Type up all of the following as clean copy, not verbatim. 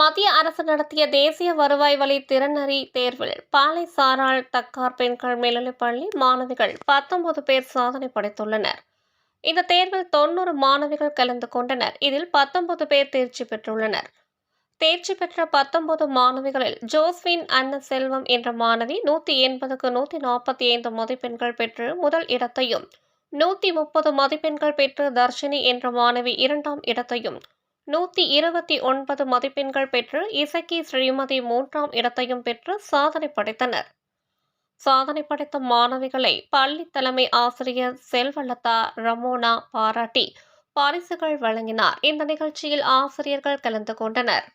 மத்திய அரசு நடத்திய தேசிய வருவாய் வழி திறனறி தேர்வில் பாலை சாராள் தக்கார் பெண்கள் மேல்நிலைப்பள்ளி மாணவிகள் 19 பேர் சாதனை படைத்துள்ளனர். இந்த தேர்வில் 90 மாணவிகள் கலந்து கொண்டனர். இதில் 19 பேர் தேர்ச்சி பெற்றுள்ளனர். தேர்ச்சி பெற்ற 19 மாணவிகளில் ஜோஸ்வின் அன்ன செல்வம் என்ற மாணவி 180க்கு 145 மதிப்பெண்கள் பெற்று முதல் இடத்தையும், 130 மதிப்பெண்கள் பெற்று தர்ஷினி என்ற மாணவி இரண்டாம் இடத்தையும், 129 மதிப்பெண்கள் பெற்று இசக்கி ஸ்ரீமதி மூன்றாம் இடத்தையும் பெற்று சாதனை படைத்தனர். சாதனை படைத்த மாணவிகளை பள்ளி தலைமை ஆசிரியர் செல்வலதா ரமோனா பாராட்டி பரிசுகள் வழங்கினார். இந்த நிகழ்ச்சியில் ஆசிரியர்கள் கலந்து கொண்டனர்.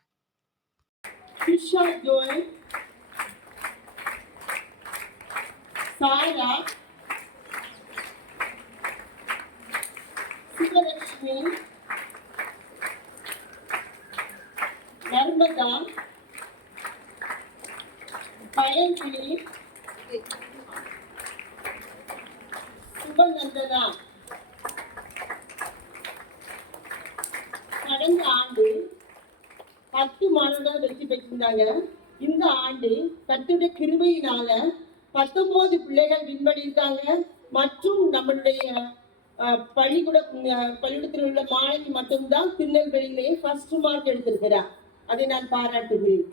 நர்மதா, பயன்கிளி, சுபநந்தனா. கடந்த ஆண்டு 10 மாணவர்கள் வெற்றி பெற்றிருந்தாங்க. இந்த ஆண்டு கர்த்தருடைய கிருபையினால 19 பிள்ளைகள் வின் பண்ணியிருக்காங்க. மற்றும் நம்மளுடைய பள்ளிக்கூடத்தில் உள்ள மாணவி மட்டும்தான் திருநெல்வேலியிலேயே ஃபர்ஸ்ட் மார்க் எடுத்திருக்கிறார். அதை நான் பாராட்டுகிறேன்.